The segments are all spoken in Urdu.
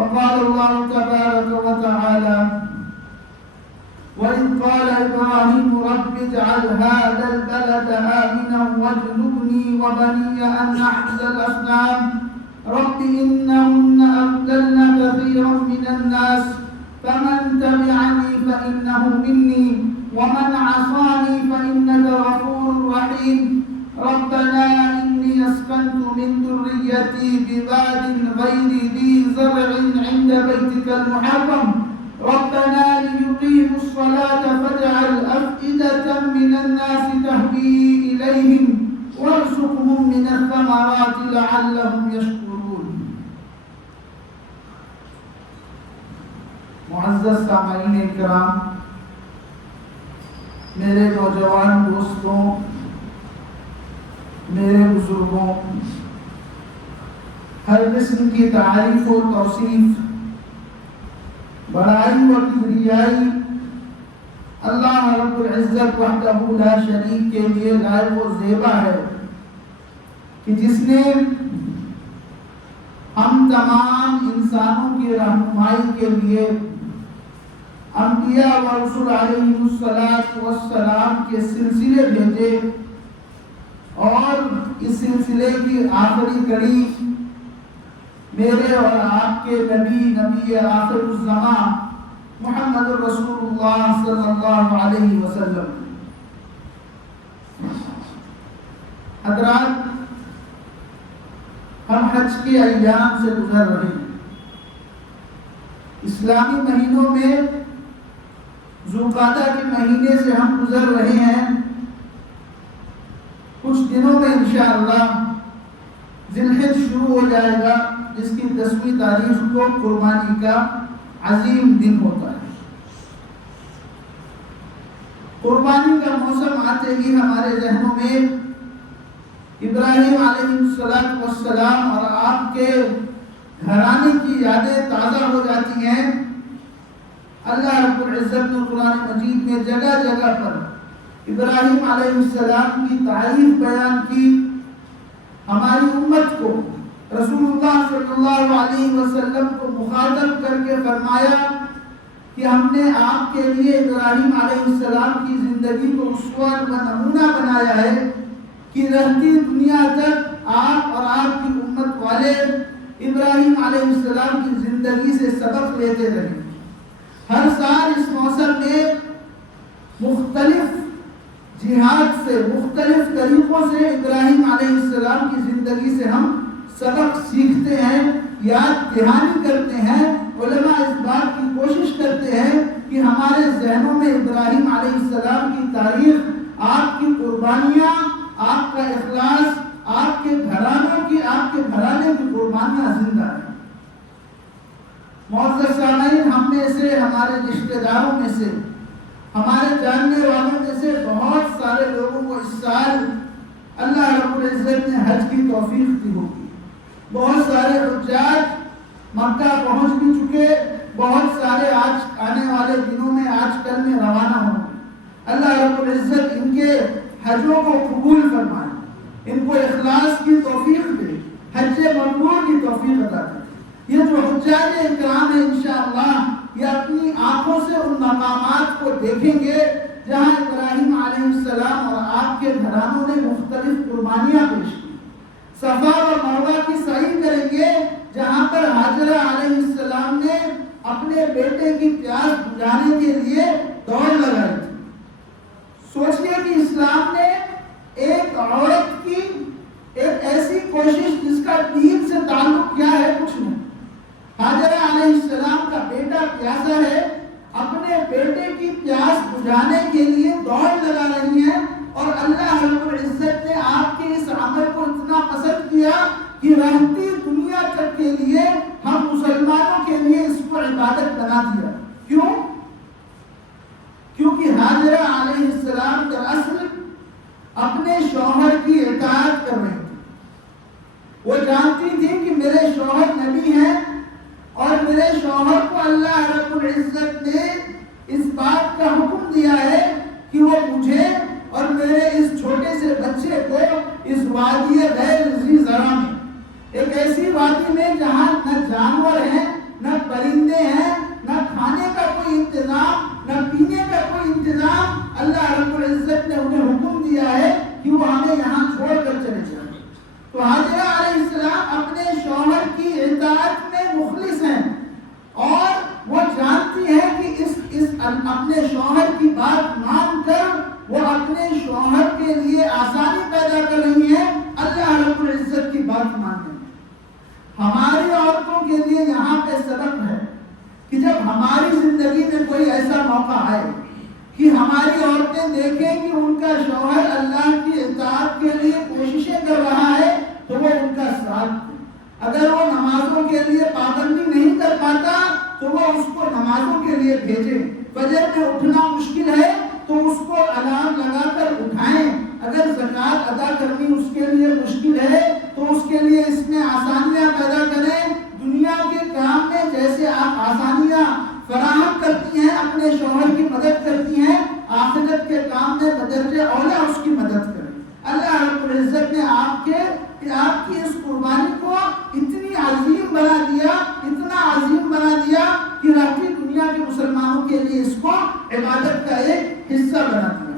فقال الله تبارك وتعالى وإذ قال إبراهيم رب اجعل هذا البلد آمنا واجنبني وبني أن نعبد الأصنام رب إنهن أضللن كثيرا من الناس فمن تبعني فإنه مني ومن عصاني فإنك غفور رحيم ربنا إني أسكنت من ذريتي بواد غير ذي زرع عند بيتك المحرم ربنا ليقيموا الصلاة فاجعل أفئدة من الناس تهوي إليهم وارزقهم من الثمرات لعلهم يشكرون. معزز سامعین کرام، میرے نوجوان دوستوں، میرے بزرگوں، ہر قسم کی تعریف و توصیف، بڑائی و کبریائی اللہ رب العزت وحدہ لا شریک کے لیے لائق و زیبا ہے کہ جس نے ہم تمام انسانوں کی رہنمائی کے لیے انبیاء و رسول علیہ السلام کے سلسلے بھیجے اور اس سلسلے کی آخری کڑی میرے اور آپ کے نبی آخر الزمان محمد رسول اللہ صلی اللہ علیہ وسلم. حضرات، ہم حج کے ایام سے گزر رہے ہیں. اسلامی مہینوں میں ذوالقعدہ کے مہینے سے ہم گزر رہے ہیں. کچھ دنوں میں انشاءاللہ ذی الحج شروع ہو جائے گا، جس کی 10ویں تاریخ کو قربانی کا عظیم دن ہوتا ہے. قربانی کا موسم آتے ہی ہمارے ذہنوں میں ابراہیم علیہ السلام اور آپ کے گھرانے کی یادیں تازہ ہو جاتی ہیں. اللہ رب العزت نے قرآن مجید میں جگہ جگہ پر ابراہیم علیہ السلام کی تعریف بیان کی. ہماری امت کو رسول اللہ صلی اللہ علیہ وسلم کو مخاطب کر کے فرمایا کہ ہم نے آپ کے لیے ابراہیم علیہ السلام کی زندگی کو اسوہ و نمونہ بنایا ہے کہ رہتی دنیا تک آپ اور آپ کی امت والے ابراہیم علیہ السلام کی زندگی سے سبق لیتے رہیں. ہر سال اس موسم میں مختلف جہاد سے، مختلف طریقوں سے ابراہیم علیہ السلام کی زندگی سے ہم سبق سیکھتے ہیں، یاد دہانی کرتے ہیں. علماء اس بات کی کوشش کرتے ہیں کہ ہمارے ذہنوں میں ابراہیم علیہ السلام کی تاریخ، آپ کی قربانیاں، آپ کا اخلاص، آپ کے گھرانے کی قربانیاں زندہ ہیں. معزز سامعین، ہم میں سے، ہمارے رشتہ داروں میں سے، ہمارے جاننے والوں میں سے بہت سارے لوگوں کو اس سال اللہ رب العزت نے حج کی توفیق دی ہوگی. بہت سارے حجاج مکہ پہنچ بھی چکے، بہت سارے آج آنے والے دنوں میں، آج کل میں روانہ ہوں گے. اللہ رب العزت ان کے حجوں کو قبول فرمائے، ان کو اخلاص کی توفیق دے، حج مقبول کی توفیق عطا کرے. یہ جو حجاج اکرام ہیں انشاءاللہ یہ اپنی آنکھوں سے ان مقامات کو دیکھیں گے جہاں ابراہیم علیہ السلام اور آپ کے گھرانوں نے مختلف قربانیاں پیش کی. صفا اور مروہ کی سعی کریں گے جہاں پر حاجرہ علیہ السلام نے اپنے بیٹے کی پیاس بجھانے کے لیے دوڑ لگائی تھی. سوچئے کہ اسلام نے ایک عورت کی ایک ایسی کوشش جس کا دین سے تعلق کیا ہے، کچھ نہیں. حاجرہ علیہ السلام کا بیٹا پیاسا ہے، اپنے بیٹے کی پیاس بجھانے کے لیے دوڑ لگا رہی ہیں، اور اللہ رب العزت نے آپ کے اس عمل کو اتنا پسند کیا کہ رہتی دنیا تک کے لیے ہم مسلمانوں کے لیے اس کو عبادت بنا دیا. کیوں؟ کیونکہ حاجرہ علیہ السلام دراصل اپنے شوہر کی اطاعت کر رہی تھی. وہ جانتی تھی کہ میرے شوہر نبی ہیں اور میرے شوہر کو اللہ رب العزت نے اس بات کا حکم دیا ہے کہ وہ مجھے اور میرے اس چھوٹے سے بچے کو اس وادی غیر ذی زرع میں، ایک ایسی وادی میں جہاں نہ جانور ہیں، نہ اپنے شوہر کی بات مان کر وہ اپنے شوہر کے لیے آسانی پیدا کر رہی ہیں اللہ رب العزت کی بات ماننے میں۔ ہماری عورتوں کے لیے یہاں پہ سبق ہے کہ جب ہماری زندگی میں کوئی ایسا موقع آئے کہ ہماری عورتیں دیکھیں کہ ان کا شوہر اللہ کی اطاعت کے لیے کوششیں کر رہا ہے تو وہ ان کا ساتھ دیں۔ اگر وہ نمازوں کے لیے پابندی نہیں کر پاتا تو وہ اس کو نمازوں کے لیے بھیجیں۔ فجر میں اٹھنا مشکل ہے تو اس کو الارم لگا کر اٹھائیں۔ اگر زکوٰۃ ادا کرنی اس کے لیے مشکل ہے تو اس کے لیے اس میں آسانیاں پیدا کریں۔ دنیا کے کام میں جیسے آپ آسانیاں فراہم کرتی ہیں، اپنے شوہر کی مدد کرتی ہیں، آخرت کے کام میں بدرجہ اولا اس کی مدد کریں۔ اللہ رب العزت نے آپ کی اس قربانی کو اتنی عظیم بنا دیا، اتنا عظیم بنا دیا کہ رہتی دنیا کے مسلمانوں کے لیے اس کو عبادت کا ایک حصہ بنا دیا۔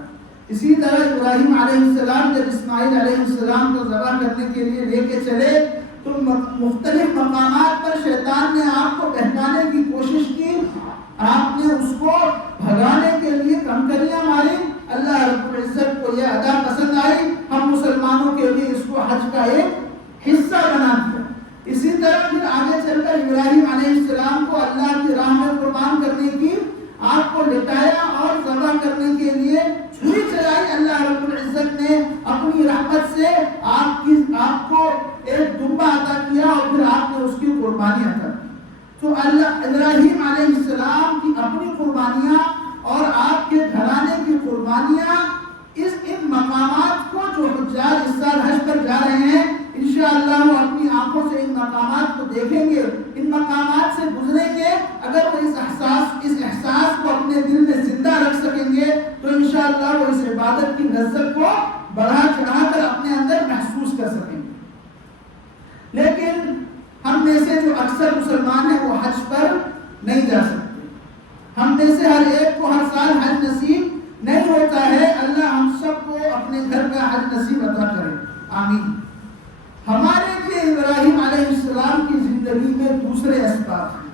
اسی طرح ابراہیم علیہ السلام جب اسماعیل علیہ السلام کو ذبح کرنے کے لیے لے کے چلے تو مختلف مقامات پر شیطان نے آپ کو بہکانے کی کوشش کی، آپ نے اس کو بھگانے کے لیے کنکریاں ماری۔ اللہ رب العزت کو یہ ادا پسند آئی، ہم مسلمانوں کے لیے اس کو حج کا ایک حصہ بنا دیا۔ اسی طرح پھر آگے چل کر ابراہیم علیہ السلام کو اللہ کی راہ میں قربان کرنے کی، آپ کو لٹایا اور ذبح کرنے کے لیے چھری چلائی۔ اللہ رب العزت نے اپنی رحمت سے آپ کو ایک دمبا عطا کیا اور پھر آپ نے اس کی قربانی عطا کی۔ تو اللہ ابراہیم علیہ السلام کی اپنی قربانیاں اور آپ کے گھرانے کی قربانیاں ان مقامات کو جو حجاج اس سال حج پر جا رہے ہیں انشاءاللہ وہ اپنی آنکھوں سے ان مقامات کو دیکھیں گے، ان مقامات سے گزریں گے۔ اگر وہ اس احساس کو اپنے دل میں زندہ رکھ سکیں گے تو انشاءاللہ وہ اس عبادت کی لذت کو بڑھا چڑھا کر اپنے اندر محسوس کر سکیں گے۔ لیکن ہم میں سے جو اکثر مسلمان ہیں وہ حج پر نہیں جا سکتے، ہم میں سے ہر ایک کو ہر سال حج نصیب نہیں ہوتا ہے۔ اللہ ہم سب کو اپنے گھر کا حج نصیب عطا کرے، آمین۔ ہمارے لیے ابراہیم علیہ السلام کی زندگی میں دوسرے اسباب ہیں۔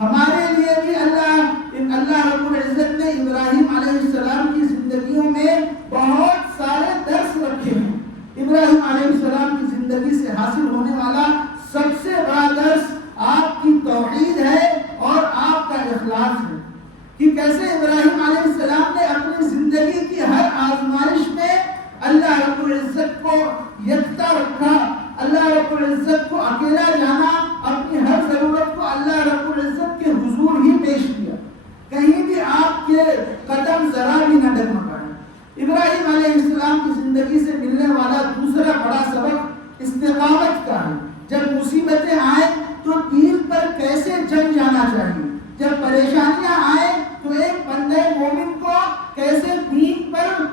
ہمارے لیے بھی اللہ رب العزت نے ابراہیم علیہ السلام کی زندگیوں میں بہت سارے درس رکھے ہیں۔ ابراہیم علیہ السلام کی زندگی سے حاصل ہونے والا سب سے بڑا درس آپ کی توحید ہے اور آپ کا اخلاص ہے کہ کیسے ابراہیم علیہ السلام نے اپنی زندگی کی ہر آزمائش میں اللہ رب العزت کو یکتا رکھا، اللہ رب العزت کو اکیلا جانا، اپنی ہر ضرورت کو اللہ رب العزت کے حضور ہی پیش کیا، کہیں بھی آپ کے قدم ذرا بھی نہ ڈگمگائے۔ ابراہیم علیہ السلام کی زندگی سے ملنے والا دوسرا بڑا سبق استقامت کا ہے۔ جب مصیبتیں آئیں تو دین پر کیسے جم جانا چاہیے، جب پریشانیاں آئیں تو ایک بندے مومن کو کیسے دین پر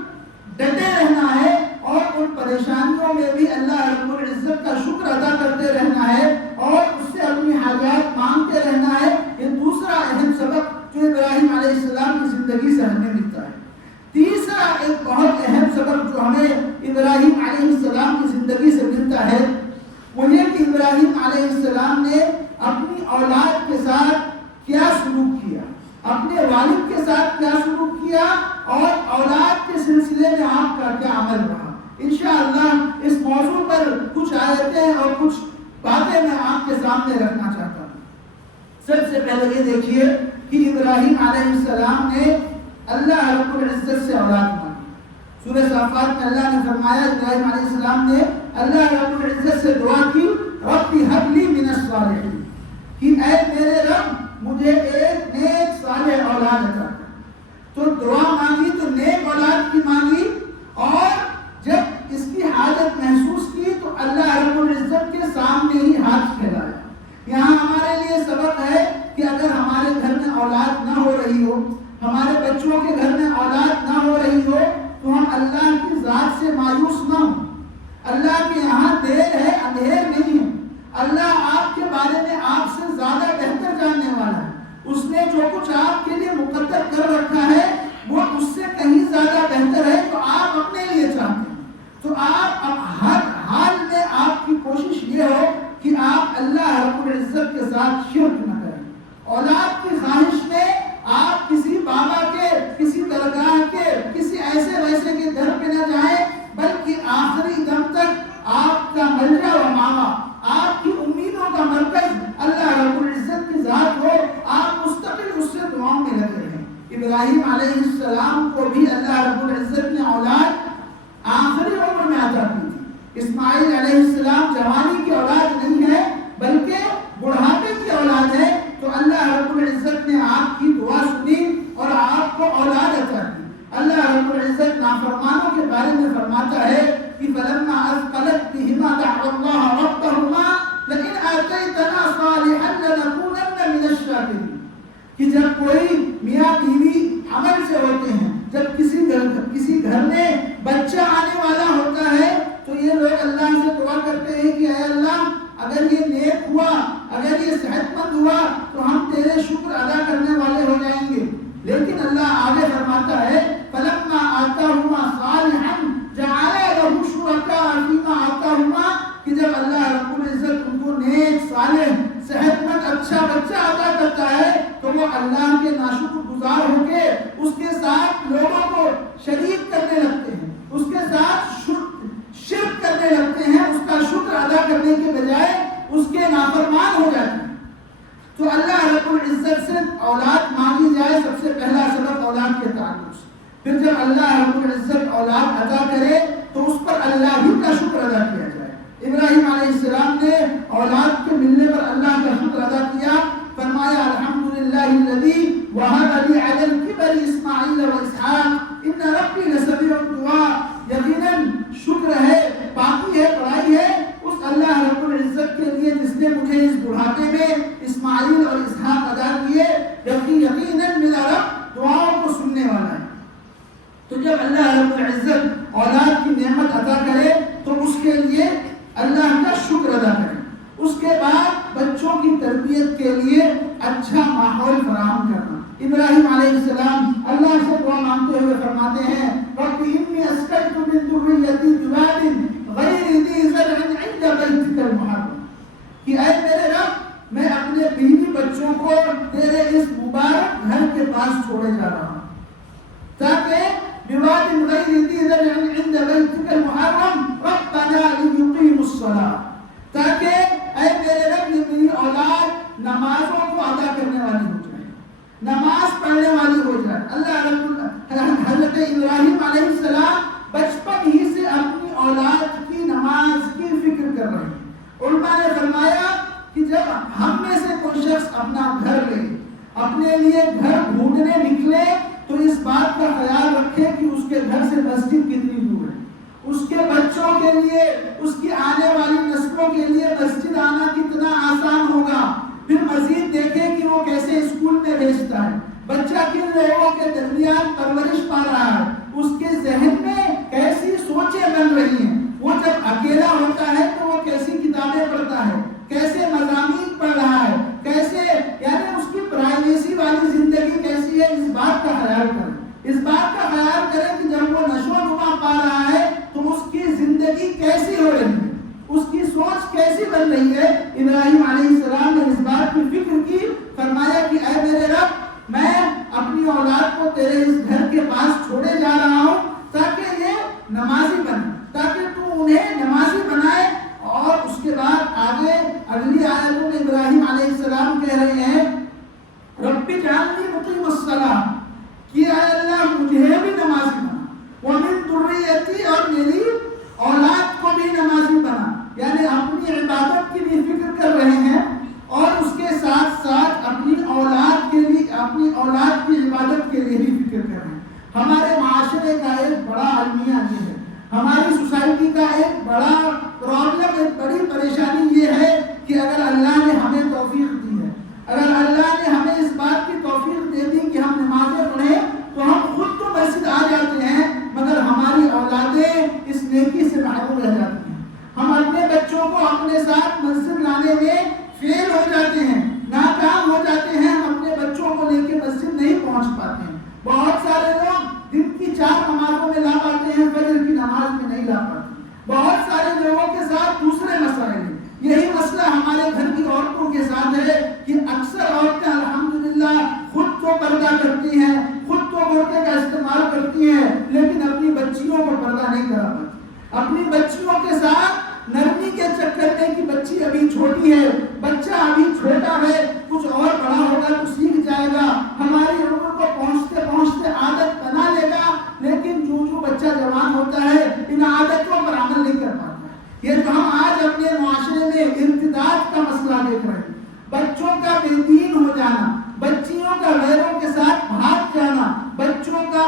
ڈٹے رہنا ہے اور ان پریشانیوں میں بھی اللہ رب العزت کا شکر ادا کرتے رہنا ہے اور اس سے اپنی حاجات مانگتے رہنا ہے۔ یہ دوسرا اہم سبق جو ابراہیم علیہ السلام کی زندگی سے ہمیں ملتا ہے۔ تیسرا ایک بہت اہم سبق جو ہمیں ابراہیم علیہ السلام کی زندگی سے ملتا ہے وہ یہ کہ ابراہیم علیہ السلام نے اپنی اولاد کے ساتھ کیا سلوک کیا، اپنے والد کے ساتھ کیا سلوک کیا اور اولاد کے سلسلے میں آپ کا کیا عمل رہا۔ انشاءاللہ اس موضوع پر کچھ آیتیں اور کچھ باتیں میں آپ کے سامنے رکھنا چاہتا ہوں۔ سب سے پہلے یہ دیکھیے کہ ابراہیم علیہ السلام نے اللہ رب العزت سے اولاد مانگی۔ سورہ صافات میں اللہ نے فرمایا ابراہیم علیہ السلام نے اللہ رب العزت سے دعا کی رب هب لي من الصالحین، کہ اے میرے رب مجھے ایک نیک صالح اولاد عطا کر۔ تو دعا مانگی تو نیک اولاد کی مانگی اور جب اس کی حاجت محسوس کی تو اللہ رب العزت کے سامنے ہی ہاتھ پھیلایا۔ یہاں ہمارے لیے سبق ہے کہ اگر ہمارے گھر میں اولاد نہ ہو رہی ہو، ہمارے بچوں کے گھر میں اولاد نہ ہو رہی ہو تو ہم اللہ کی ذات سے مایوس نہ ہوں۔ اللہ کے یہاں دیر ہے، اندھیر نہیں ہے۔ اللہ آپ کے بارے میں آپ سے زیادہ بہتر جاننے والا ہے۔ اس نے جو کچھ آپ کے لیے مقدر کر رکھا ہے وہ اس سے کہیں زیادہ بہتر ہے جو آپ اپنے لیے چاہتے ہیں۔ تو آپ ہر حال میں آپ کی کوشش یہ ہو کہ آپ اللہ رب العزت کے ساتھ شرک نہ کریں۔ اولاد کی خواہش میں آپ کسی بابا علیہ السلام کو بھی اللہ رب العزت نے اولاد آخری عمر میں عطا کی تھی۔ اسماعیل علیہ السلام جوانی کی اولاد نہیں ہے بلکہ بڑھاپے کی اولاد ہے، تو اللہ رب العزت نے آپ کی دعا سنی اور آپ کو اولاد عطا کی۔ اللہ رب العزت نافرمانوں کے بارے میں فرماتا ہے کہ فلما اثقلت بهما دعوا الله ربهما لئن آتيتنا صالحا لنكونن من الشاكرين، کہ جب کوئی میاں بیوی حمل سے ہوتے ہیں، جب کسی گھر میں بچہ آنے والا ہوتا ہے تو یہ لوگ اللہ سے دعا کرتے ہیں کہ اے اللہ اگر یہ نیک ہوا، اگر یہ صحت مند ہوا تو ہم تیرے شکر ادا کرنے والے ہو جائیں گے۔ لیکن اللہ آگے فرماتا ہے فلما آتاہما صالحا جعل له شرکاء فیما آتاہما، کہ جب اللہ رب العزت ان کو نیک صالح صحت مند اچھا بچہ عطا کرتا ہے تو وہ اللہ کے ناشکر گزار ہو کے اس کے ساتھ لوگوں کو شریک کرنے لگتے ہیں، اس کے ساتھ شرک کرنے لگتے ہیں، اس کا شکر ادا کرنے کے بجائے اس کے نافرمان ہو جاتے ہیں۔ تو اللہ رب العزت سے اولاد مانگی جائے، سب سے پہلا سبب اولاد کے تعلق سے۔ پھر جب اللہ رب العزت اولاد عطا کرے تو اس پر اللہ ہی کا شکر ادا کیا جائے۔ ابراہیم علیہ السلام نے اولاد کے ملنے پر اللہ کا شکر ادا کیا، فرمایا الحمدللہ الذی وہب لی علی الکبر اسماعیل و اسحاق ان ربی لسمیع الدعاء، یقیناً شکر ہے، پاکی ہے، بڑائی ہے اس اللہ رب العزت کے لیے جس نے مجھے اس بڑھاپے میں اسماعیل اور اسحاق عطا کیے، یقیناً میرا رب دعاؤں کو سننے والا ہے۔ تو جب اللہ رب العزت اولاد کی نعمت عطا کرے تو اس کے لیے اللہ کا شکر ادا کرے۔ اس کے بعد بچوں کی تربیت کے لیے اچھا ماحول فراہم کرنا۔ ابراہیم علیہ السلام اللہ سے دعا مانگتے ہوئے فرماتے ہیں رب انی اسکنت من ذریتی بواد غیر ذی زرع عند بیتک المحرم، کہ اے میرے رب میں اپنے بیوی بچوں کو تیرے اس مبارک گھر کے پاس چھوڑے جا رہا ہوں، تاکہ بواد غیر ذی زرع عند بیتک المحرم ربنا لیقیموا الصلاۃ، تاکہ اے میرے رب یہ میری اولاد نمازوں کو ادا کرنے والی ہو جائے، نماز پڑھنے والی ہو جائے۔ حضرت ابراہیم علیہ السلام بچپن ہی سے اپنی اولاد کی نماز کی فکر کر رہے ہیں۔ علماء نے فرمایا کہ جب ہم میں سے کوئی شخص اپنا گھر لے، اپنے لیے گھر ڈھونڈنے نکلے تو اس بات کا خیال رکھے کہ اس کے گھر سے مسجد کتنی دور ہے، اس کے بچوں کے لیے، اس کی آنے والی نسلوں کے لیے مسجد آنا کتنا آسان ہوگا، پھر مزید دیکھیں کہ وہ کیسے اسکول میں بھیجتا ہے، بچہ کن لوگوں کے درمیان پرورش پا رہا ہے، اس کے ذہن میں کیسی سوچیں بن رہی ہیں، وہ جب اکیلا ہوتا ہے تو وہ کیسی کتابیں پڑھتا ہے، کیسے مضامین پڑھ رہا ہے، کیسے یعنی اس کی پرائیویسی والی زندگی کیسی ہے، اس بات کا خیال کریں۔ اس بات کا خیال کریں کہ جب وہ نشو و نما پا رہا ہے تو اس کی زندگی کیسی ہو رہی ہے، اس کی سوچ کیسی بن رہی ہے۔ ابراہیم علیہ السلام نے اس بات کی فکر کی، فرمایا کہ اے میرے رب میں اپنی اولاد کو تیرے اس گھر کے پاس چھوڑے جا رہا ہوں تاکہ یہ نمازی بنے، تاکہ تو انہیں نمازی بنائے۔ اور اس کے بعد آگے اگلی آیتوں میں ابراہیم علیہ السلام کہہ رہے ہیں رب اجعلنی مقیم الصلاۃ، کہ اے اللہ مجھے بھی نمازی بنا، ومن ذریتی، اور میری اولاد کو بھی نمازی بنا، یعنی اپنی عبادت کی بھی فکر کر رہے ہیں اور اس کے ساتھ ساتھ اپنی اولاد کے لیے، اپنی اولاد کی عبادت کے لیے بھی فکر کر رہے ہیں۔ ہمارے معاشرے کا ایک بڑا المیہ یہ ہے، ہماری سوسائٹی کا ایک بڑا پرابلم، ایک بڑی پریشانی یہ ہے کہ اگر اللہ نے ہمیں توفیق دی ہے، اگر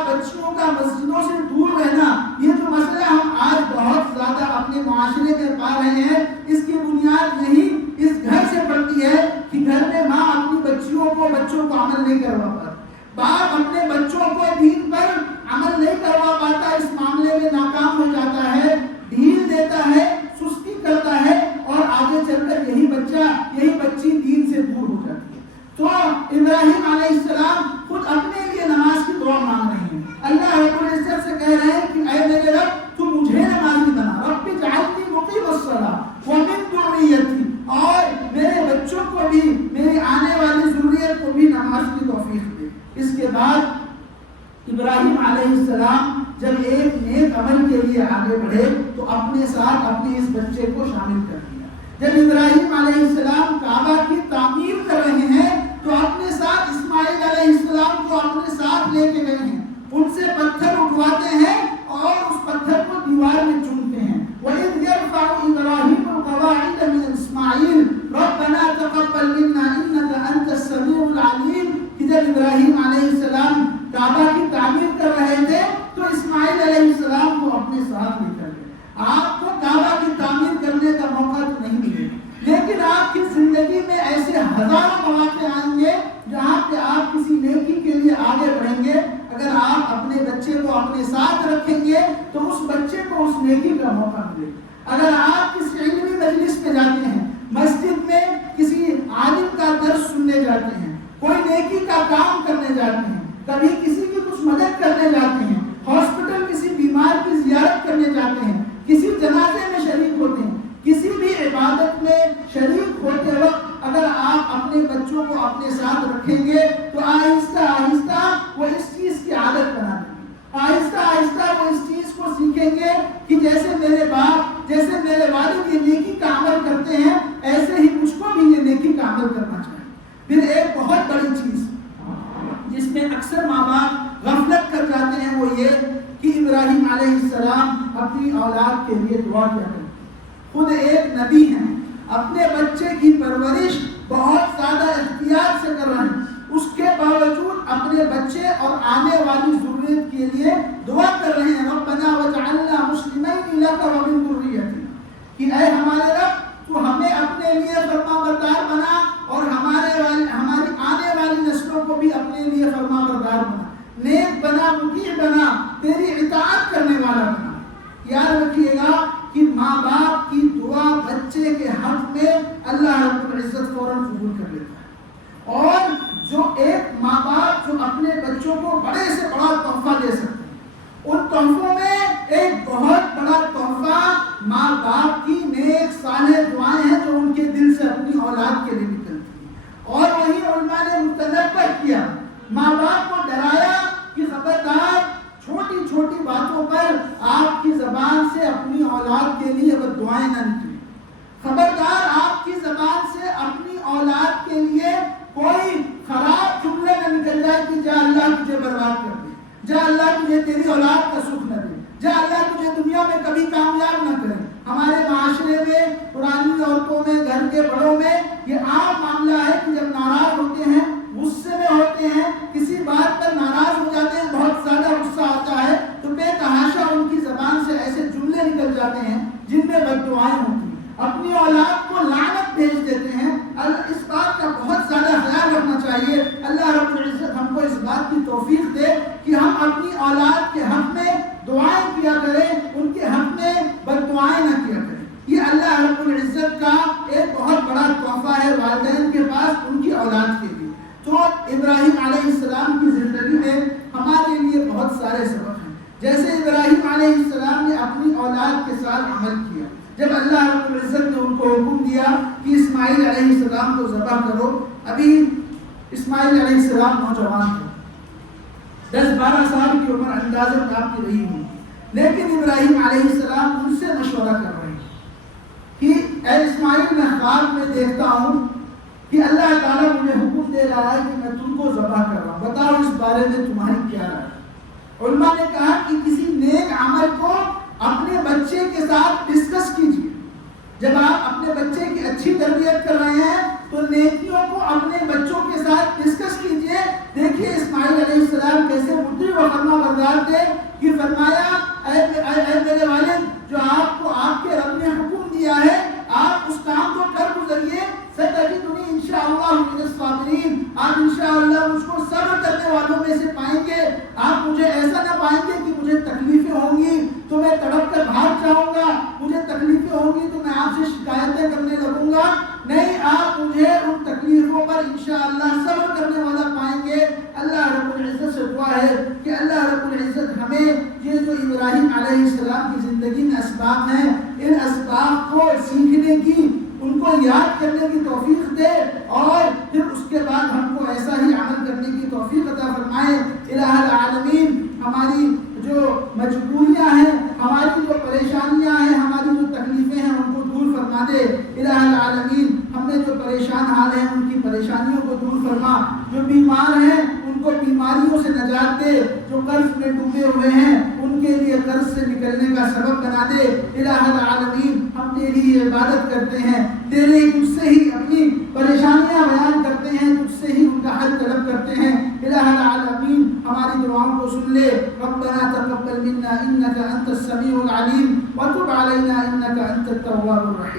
بچیوں کا مسجدوں سے دور رہنا، یہ جو مسئلہ ہم آج بہت زیادہ اپنے معاشرے میں پا رہے ہیں، اس کی بنیاد یہی اس گھر سے پڑتی ہے کہ گھر میں ماں اپنی بچوں کو عمل نہیں کروا پاتا، باپ اپنے بچوں کو دین پر عمل نہیں کروا پاتا، اس معاملے میں ناکام ہو جاتا ہے، ڈھیل دیتا ہے، سستی کرتا ہے، اور آگے چل کر یہی بچی دین سے دور ہو جاتی ہے۔ تو ابراہیم علیہ السلام خود اپنے لیے نماز کی دعا مانگ رہے ہیں، اللہ رب العزت سے کہہ رہے ہیں کہ اے میرے رب تو مجھے نمازی بنا، رب اجعلنی مقیم الصلاۃ ومن ذریتی، اور میرے بچوں کو بھی، میری آنے والی ذریت کو بھی نماز کی توفیق دے۔ اس کے بعد ابراہیم علیہ السلام جب ایک نیک عمل کے لیے آگے بڑھے تو اپنے ساتھ اپنے اس بچے کو شامل کر دیا۔ جب ابراہیم علیہ السلام کعبہ کی تعمیر کر رہے ہیں تو اپنے ساتھ اسماعیل علیہ السلام کو اپنے ساتھ لے کے گئے ہیں، ان سے پتھر اٹھواتے ہیں اور اس پتھر کو دیوار میں چنتے ہیں۔ وَإِذْ يَرْفَعُ إِبْرَاهِيمُ الْقَوَاعِدَ مِنْ إِسْمَاعِيلَ رَبَّنَا تَقَبَّلْ مِنَّا إِنَّكَ أَنْتَ السَّمِيعُ الْعَلِيمُ، کہ جب ابراہیم علیہ السلام کعبہ کی تعمیر کر رہے تھے تو اسماعیل علیہ السلام کو اپنے ساتھ لے کر گئے۔ آپ کو کعبہ کی تعمیر کرنے کا موقع تو نہیں ملے، لیکن آپ کی زندگی میں ایسے ہزاروں مواقع آئیں گے جہاں پہ آپ کسی نیکی کے لیے آگے بڑھیں گے۔ اگر آپ اپنے بچے کو اپنے ساتھ رکھیں گے تو اس بچے کو اس نیکی کا موقع ملے گا۔ اگر آپ کسی علمی مجلس میں جاتے ہیں، مسجد میں کسی عالم کا درس سننے جاتے ہیں، کوئی نیکی کا کام کرنے جاتے ہیں، کبھی کسی کی کچھ مدد کرنے جاتے ہیں، ہاسپٹل کسی بیمار کی زیارت کرنے جاتے ہیں، کسی جنازے میں شریک ہوتے ہیں، کسی بھی عبادت میں شریک ہوتے وقت اگر آپ اپنے بچوں کو اپنے ساتھ رکھیں گے تو آہستہ آہستہ وہ اس چیز کی عادت بنا دیں گے، آہستہ آہستہ وہ اس چیز کو سیکھیں گے کہ جیسے میرے باپ، جیسے میرے والد یہ نیکی کا عمل کرتے ہیں، ایسے ہی مجھ کو بھی یہ نیکی کا عمل کرنا چاہیے۔ پھر ایک بہت بڑی چیز جس میں اکثر ماں باپ غفلت کر جاتے ہیں وہ یہ کہ ابراہیم علیہ السلام اپنی اولاد کے لیے دعا کیا کرتے ہیں۔ خود ایک نبی ہیں، اپنے بچے کی پرورش بہت زیادہ احتیاط سے کر رہے ہیں، اس کے باوجود اپنے بچے اور آنے والی ذریت کے لیے دعا کر رہے ہیں، ربنا وجعلنا مسلمین لک ومن ذریتنا، کہ اے ہمارے رب تو ہمیں اپنے لیے فرما بردار بنا اور ہماری آنے والی نسلوں کو بھی اپنے لیے فرما بردار بنا، نیک بنا، مطیع بنا، تیری اطاعت کرنے والا بنا۔ یاد رکھیے گا کہ ماں باپ کی دعا بچے کے حق میں اللہ رب العزت فوراً قبول کر لیتا ہے، اور جو ایک ماں باپ جو اپنے بچوں کو بڑے سے بڑا تحفہ دے سکتے ہیں، ان تحفوں میں ایک بہت بڑا تحفہ ماں باپ کی نیک صالح دعائیں ہیں جو ان کے دل سے اپنی اولاد کے لیے نکلتی ہیں۔ اور وہی علماء نے متنبہ کیا، ماں باپ کو ڈرایا کہ خبردار چھوٹی چھوٹی باتوں پر آپ کی زبان سے اپنی اولاد کے لیے اگر دعائیں نہ نکلیں، خبردار آپ کی زبان سے اپنی اولاد کے لیے کوئی خراب جملے نہ نکل جائے کہ جا اللہ تجھے برباد کر دے، جا اللہ تجھے تیری اولاد کا سکھ نہ دے، جا اللہ تجھے دنیا میں کبھی کامیاب نہ کرے۔ ہمارے معاشرے میں، پرانی عورتوں میں، گھر کے بڑوں میں یہ عام معاملہ ہے کہ جب ناراض ہوتے ہیں، غصے میں ہوتے ہیں، کسی بات پر ناراض ہو جاتے ہیں، بہت زیادہ غصہ آتا ہے تو بے تحاشا ان کی زبان سے ایسے جملے نکل جاتے ہیں جن میں بد دعائیں ہوتی ہیں، اپنی اولاد کو لعنت بھیج دیتے ہیں۔ اس بات کا بہت زیادہ خیال رکھنا چاہیے۔ اللہ رب العزت ہم کو اس بات کی توفیق دے کہ ہم اپنی اولاد کے حق میں دعائیں کیا کریں، ان کے حق میں بد دعائیں نہ کیا کریں۔ یہ اللہ رب العزت کا ایک بہت بڑا تحفہ ہے والدین کے پاس ان کی اولاد کے لیے۔ تو ابراہیم علیہ السلام کی زندگی میں ہمارے لیے بہت سارے سبق ہیں، جیسے ابراہیم علیہ السلام نے اپنی اولاد کے ساتھ عمل کیا۔ جب اللہ رب العزت نے ان کو حکم دیا کہ اسماعیل علیہ السلام کو ذبح کرو، ابھی اسماعیل علیہ السلام نوجوان تھے، 10-12 سال کی عمر اندازت آپ کی رہی ہوگی، لیکن ابراہیم علیہ السلام ان سے مشورہ کر رہے ہیں کہ اے اسماعیل، میں خواب میں دیکھتا ہوں کہ اللہ تعالیٰ مجھے حکم دے رہا ہے کہ میں تم کو ذبح کر رہا ہوں، بتاؤ اس بارے میں تمہاری کیا رائے ہے؟ علماء نے کہا کہ کسی نیک عمل کو اپنے بچے کے ساتھ ڈسکس کیجیے۔ جب آپ اپنے بچے کی اچھی تربیت کر رہے ہیں تو نیکیوں کو اپنے بچوں کے ساتھ ڈسکس کیجیے۔ دیکھیے اسماعیل علیہ السلام کیسے مطیع و فرما بردار جواب دے کہ فرمایا اے میرے والد، جو آپ کو آپ کے رب نے حکم دیا ہے آپ اس کام کو کر گزریے، ستجدنی انشاءاللہ من الصابرین، آپ انشاءاللہ مجھ کو صبر کرنے والوں میں سے پائیں گے۔ آپ مجھے ایسا نہ پائیں گے کہ مجھے تکلیفیں ہوں گی تو میں تڑپ کر بھاگ جاؤں گا، مجھے تکلیفیں ہوں گی تو میں آپ سے شکایتیں کرنے لگوں گا، نہیں، آپ مجھے ان تکلیفوں پر انشاءاللہ صبر کرنے والا پائیں گے۔ اللہ رب العزت سے دعا ہے کہ اللہ رب العزت ہمیں یہ جو ابراہیم علیہ السلام کی زندگی میں اسباب ہیں، ان اسباب کو سیکھنے کی، ان کو یاد کرنے کی توفیق دے، اور پھر اس کے بعد ہم کو ایسا ہی عمل کرنے کی توفیق عطا فرمائے۔ الہ العالمین، ہماری جو مجبوریاں ہیں، ہماری جو پریشانیاں ہیں، ہماری جو تکلیفیں ہیں، ان کو دور فرما دے۔ الہ العالمین، ہم میں جو پریشان حال ہیں ان کی پریشانیوں کو دور فرما، جو بیمار ہیں ان کو بیماریوں سے نجات دے، جو قرض میں ڈوبے ہوئے ہیں ان کے لیے قرض سے نکلنے کا سبب بنا دے۔ الہ العالمین، ہم تیری عبادت کرتے ہیں، تیرے تجھ سے ہی اپنی پریشانیاں بیان کرتے ہیں، تجھ سے ہی ان کا حل طلب کرتے ہیں۔ الہ العالمین، ہماری دعاؤں کو سن لے۔ ربنا تقبل منا انك انت السميع العليم وتب علينا انك انت التواب الرحيم۔